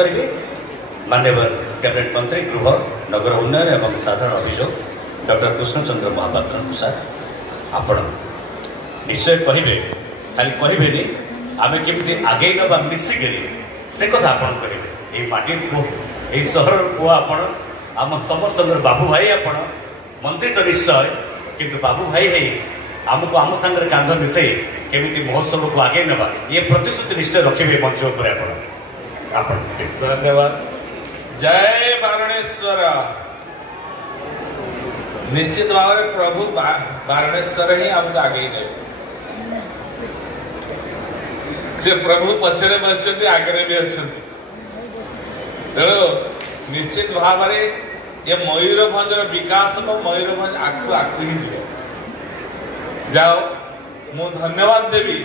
माननीय कैबिनेट मंत्री गृह नगर उन्नयन एवं साधारण अभियोग डॉक्टर कृष्णचंद्र महापात्र सार आपण निश्चय कहे खाली कहे आम केमी आगे ना मिसिक से कथा आप कहे माटी को सहर को आपण आम समस्त बाबू भाई आपण मंत्री तो निश्चय किंतु बाबू भाई है आमको आम सांगे कांध मिसे केमी महोत्सव को आगे नवा ये प्रतिश्रुति निश्चय रखिए मंच उपर आपण धन्यवाद। जय बारणेश्वर। निश्चित भाव में प्रभु बारणेश्वर ही आमको आगे ने से प्रभु पछरे बसचंती आगे भी अछंती तेणु निश्चित भाव में ये मयूरभंज विकास मयूरभंज आगु आगु ही जीव जाओ मु धन्यवाद देवी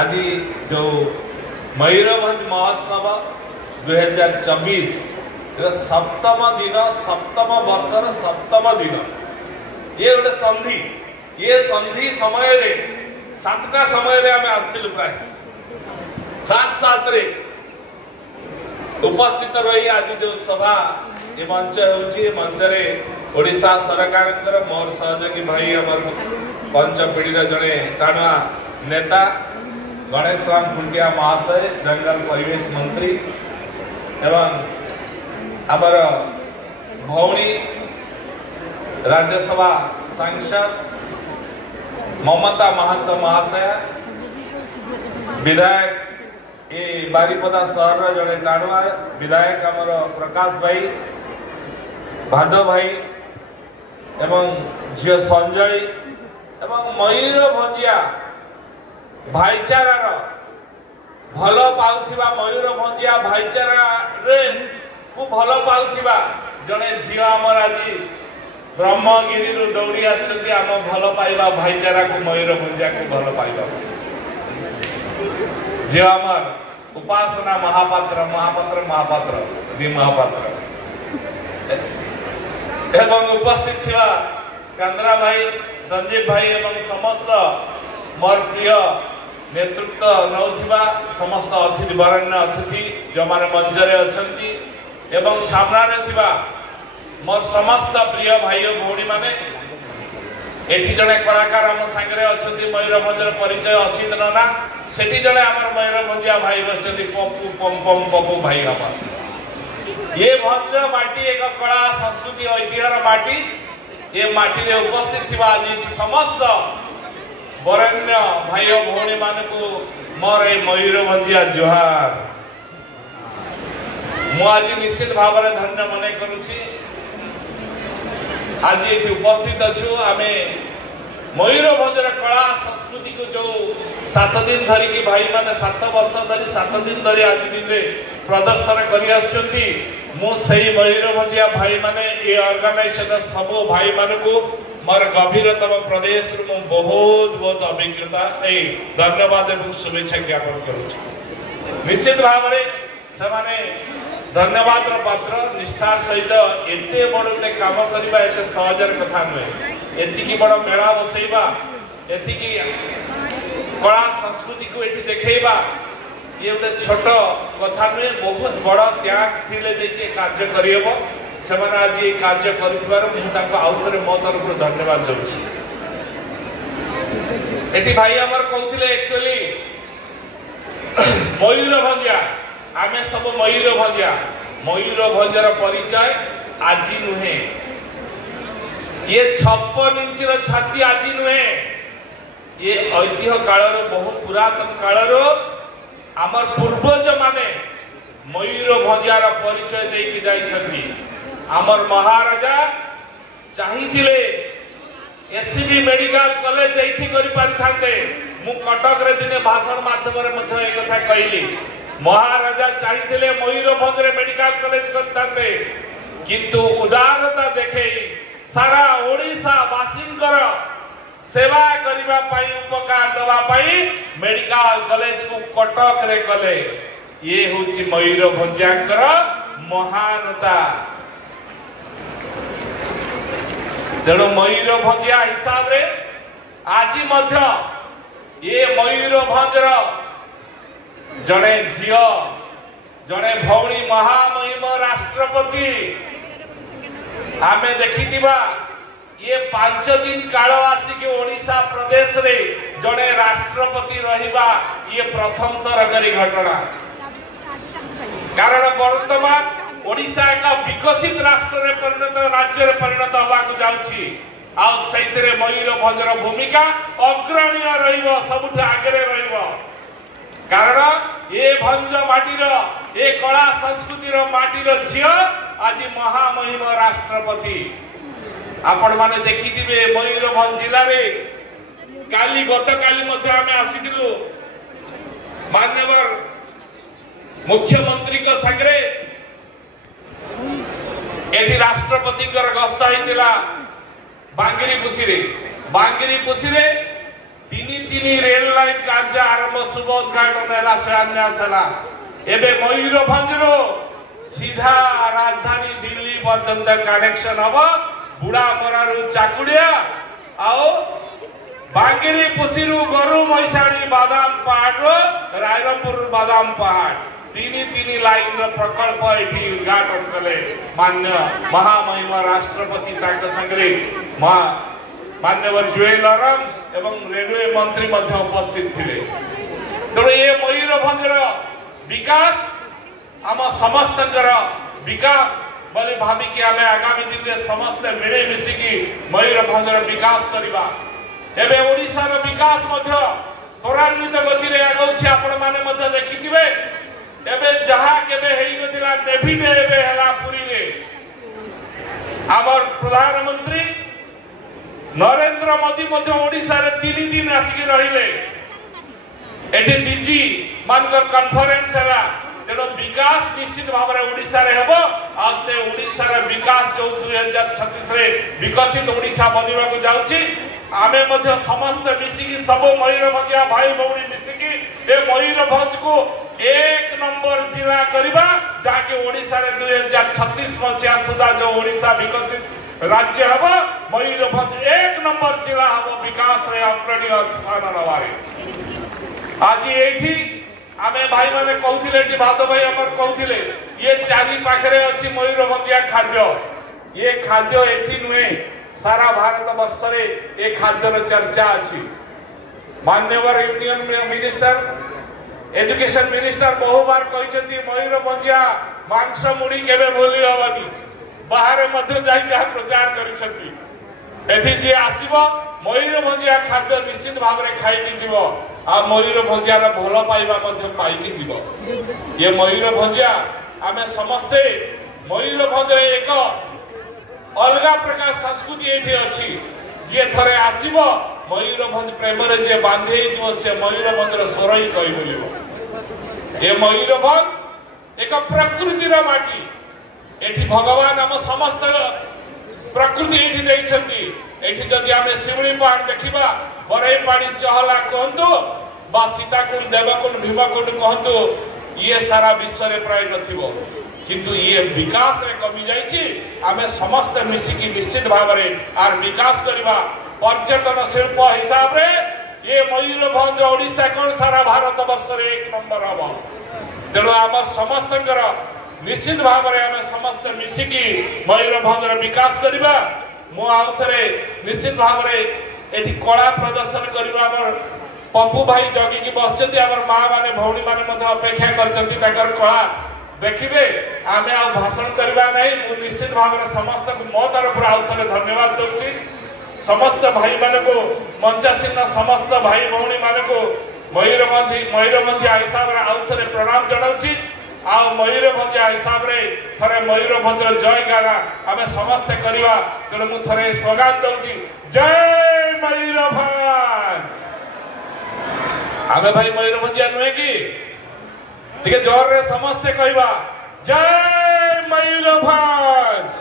आज जो मयूरभंज महोत्सव 2024 सप्तम दिन सप्तम वर्षर सप्तम दिन ये गोटे संधि ये संधि समय रे सातटा समय रे आमे आस्तिलु प्राय सात रे उपस्थित रही आज जो सभा ये मंच होची मंच रे ओडिशा सरकार मोर सहयोगी भाई हमर पंच पीढ़ी जड़े टाणुआ नेता गणेश राम कुंडिया महाशय जंगल परिवेश मंत्री एवं आमर भौणी राज्यसभा सांसद ममता महंत महाशय विधायक ये बारिपदा सहर जड़े टाणुआ विधायक आमर प्रकाश भाई भादव भाई एवं झील संजय एवं मयूरभंजिया भाईचारार भल पाउथिबा मयूरभंजिया भाईचारा रे को भल पाउथिबा जने झील आमर आज ब्रह्मगिरी दौड़ी आछथि आम भल पाइबा भाईचारा को मयूरभंजिया को भल पाइबा झील आमर उपासना महापात्र महापात्र महापात्र दी महापात्र एवं उपस्थित थिबा कांद्रा भाई संजीव भाई एवं समस्त मोर प्रिय नेतृत्व नौथिबा समस्त अतिथि वरण्य अतिथि जो माने मंचरे अछंती एवं सामने थिबा मोर समस्त प्रिय भाई और भौणी माने एठी जने कलाकार हम संगे अछंती मयूरभंजर परिचय असित नना सेठी जने हमर मयूरभंजिया भाई बसचंती पप्पू पम पम पप्पू भाई हमर ये भंज माटी एक कला संस्कृति ऐतिह्यर माटी ये माटी रे उपस्थित थिबा आज समस्त वरण्य भाई और भौणी मान को मोर मयूरभंजिया जोहार मु आज निश्चित भाव में धन्य मन करुछि आज ये उपस्थित अच्छु आमे मयूरभंजर कला संस्कृति को जो 7 दिन धरिकी भाई माने 7 वर्ष धरी 7 दिन धरी आज दिन में प्रदर्शन करी आछंती मु सही मयूरभंजिया भाई माने ये ऑर्गेनाइजेशन सब भाई मान को मोर गभीरतम प्रदेश बहुत बहुत अभिज्ञता धन्यवाद और शुभेच्छा ज्ञापन करुछि। निश्चित भाव में से धन्यवाद पात्र निष्ठार सहित एते बड़ गोटे काम करवा एते सहजर कथा नुहे एतिकी बड़ मेला बसैबा एतिकी कला संस्कृति को एठी देखैबा ये गोटे छोट कथा नुहे बहुत बड़ त्याग थिले देखि कार्य करियबो सेमाने आज ये कार्य करिथिबार मु ताको आउथरे मो तरफ धन्यवाद देउछि। एठी भाई हमर कहउथिले एक्चुअली मयूरभंजिया आमे सब मयूरभंजर परिचय आज नुहे ये 56 इंच छाती आज नुहे ये ऐतिह्य कालर बहुत पुरातन कालर आमर पूर्वज माने मयूरभंजियार परिचय देकी जाइछथि। आमर महाराजा चाहिथिले एससीबी मेडिकल कॉलेज एठी करि पारिथांते मु कटक रे दिने भाषण माध्यम रे मध्य एक कथा कहली महाराजा चाहिथिले मयूरभंज रे मेडिकल कॉलेज करतांते किंतु उदारता देखे सारा ओडिशा वासिंकर सेवा करिबा पई उपकार दवा पई मेडिकल कॉलेज को कटक रे कले ये होची मयूरभंजियाकर महानता तेणु मयूरभंजिया हिसाब रे आज मध्य ये मयूरभंजर जड़े झील जड़े भौणी महामहिम राष्ट्रपति आमे देखिथिबा ये 5 दिन काल आसिक ओडिशा प्रदेश रे जड़े राष्ट्रपति रहिबा ये प्रथम थर करी घटना कारण वर्तमान ओडिशा एक विकसित राष्ट्र रे परिणत राज्य रे परिणत होगा जाउछि आ सहितरे मयूरभंजर भूमिका अग्रणीय रहिबो सबुठ आगे रहिबो कारण ये भंज माटीर ए कला संस्कृतिर माटीर झियो आज महामहिम राष्ट्रपति आपण माने देखिथिबे मयूरभंज जिल्ला रे काली गतकाली मध्ये आमे आसीथिलु माननीय मुख्यमंत्री को संगे एथि राष्ट्रपति गस्त होइतिला बांगिरीपुसी रे तीन रेल लाइन कार्य आरंभ शुभ उद्घाटन है शिलान्यास है एबे मयूरभंज सीधा राजधानी दिल्ली पर्यंत कनेक्शन हम बुढ़ा मरारू चाकुड़िया आओ बांगिरीपुसी गरु मैसाणी बादाम पहाड़ रायरंगपुर बादाम पहाड़ तीन लाइन प्रकल्प ये उद्घाटन कले मान्य महामहिम राष्ट्रपति संगे मान्यवर जुएल ओराम एवं रेलवे मंत्री उपस्थित थे तेणु ये मयूरभंजर विकास आम समस्त विकास बोली भाविकी आम आगामी दिन में समस्त मिले मिसिकी मयूरभंजर विकास करवा एवं ओडिशार विकास त्वरान्वित गति में आगे आपण मैंने देखिथिबे एबे जहा केबे हेई नथिला नेभी डे एबे हला पुरी रे आमर प्रधानमंत्री नरेंद्र मोदी मध्य ओडिसा रे 3 दिन आसिक रहिले एठी डीजी मानकर कॉन्फ्रेंस हला तेनो विकास निश्चित भाव रे ओडिसा रे हेबो आ से ओडिसा रे विकास जो 2036 रे विकसित ओडिसा बनिबा को जाउची आमे मध्य समस्त मिसिकी सब मयूरभंजिया भाई भौणी मिसिकी ए मयूरभंज को 1 नंबर जिला करबा जाके ओडिसा रे 2036 मसिया सुधा जो ओडिसा विकसित राज्य हबो मयूरभंज 1 नंबर जिला हबो विकास रे अग्रणी स्थान नवारे आज एठी आमे भाई माने कहउथिले कि भादो भाई हमर कहउथिले ये चारी पाखरे अछि मयूरभंजिया खाद्य ये खाद्य एठी नुए सारा भारत वर्ष रे ए खाद्यर चर्चा अछि माननीय यूनियन मिनिस्टर एजुकेशन मिनिस्टर बहु बार कहते मयूरभंजिया मांस मुड़ी केबे भूली हबनी बाहर मध्य जाई प्रचार करिसथि जी आसीबो मयूरभंजिया खाद्य निश्चित भाव रे खाई जीवो आ मयूरभंजिया रे भलो पाइबा मध्य पाई जीवो ये मयूरभंजिया आमे समस्ते मयूरभंज रे एक अलग प्रकार संस्कृति एठी अछि जे थरे आसीबो मयूरभंज प्रेम रे जे बांधे जो से मयूरभंज रे सोरई कहि बोलिबो ये मयूरभंज एक प्रकृति रा माटी एठी भगवान हम समस्त प्रकृति एठी दैछंती एठी जदि आमे शिवली पहाड़ देखिबा बरई पानी चहला कहंतु बा सीताकुंड देवकुंड भीमकुंड कहंतु ये सारा विश्व रे प्राय नथिबो किंतु ये विकास रे कमी जाइछि आमे समस्त मिसिकी निश्चित भाव रे आर विकास करबा पर्यटन शिल्प हिसाब रे ये मयूरभंज ओडिशा कोन सारा भारत वर्ष रे 1 नंबर हबो तेणु आम समस्त निश्चित भाव रे आमे समस्त मिसिकी मयूरभंज रे विकास करबा मो आउथरे निश्चित भाव रे एठी कला प्रदर्शन करबा हमर पप्पू भाई जगी की बसचंती हमर मां माने भौणी माने मध अपेक्षा करचंती ताकर कला देखिबे आमे आ भाषण करबा नै मु निश्चित भाव रे समस्त मो तरफ आउथरे धन्यवाद दउची समस्त भाई माने को मंचासीन समस्त भाई भौणी माने को मयूरभंज हिसाब रे आउथरे प्रणाम जणाउची आ मयूरभंज हिसाब रे थरे मयूरभंज जय गाना आमे समस्त करबा तेणु मु थरे स्लोगान दउची जय मयूरभंज आमे भाई मयूरभंजिया नुहे कि टिके जोर रे समस्त कहबा जय मयूरभंज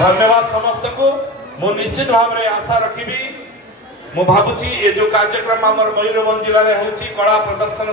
धन्यवाद समस्त को मु निश्चित भाव रे आशा रखिबी मु भाबुची ए जो कार्यक्रम हमर मयूरभंज जिल्ला रे होची कला प्रदर्शन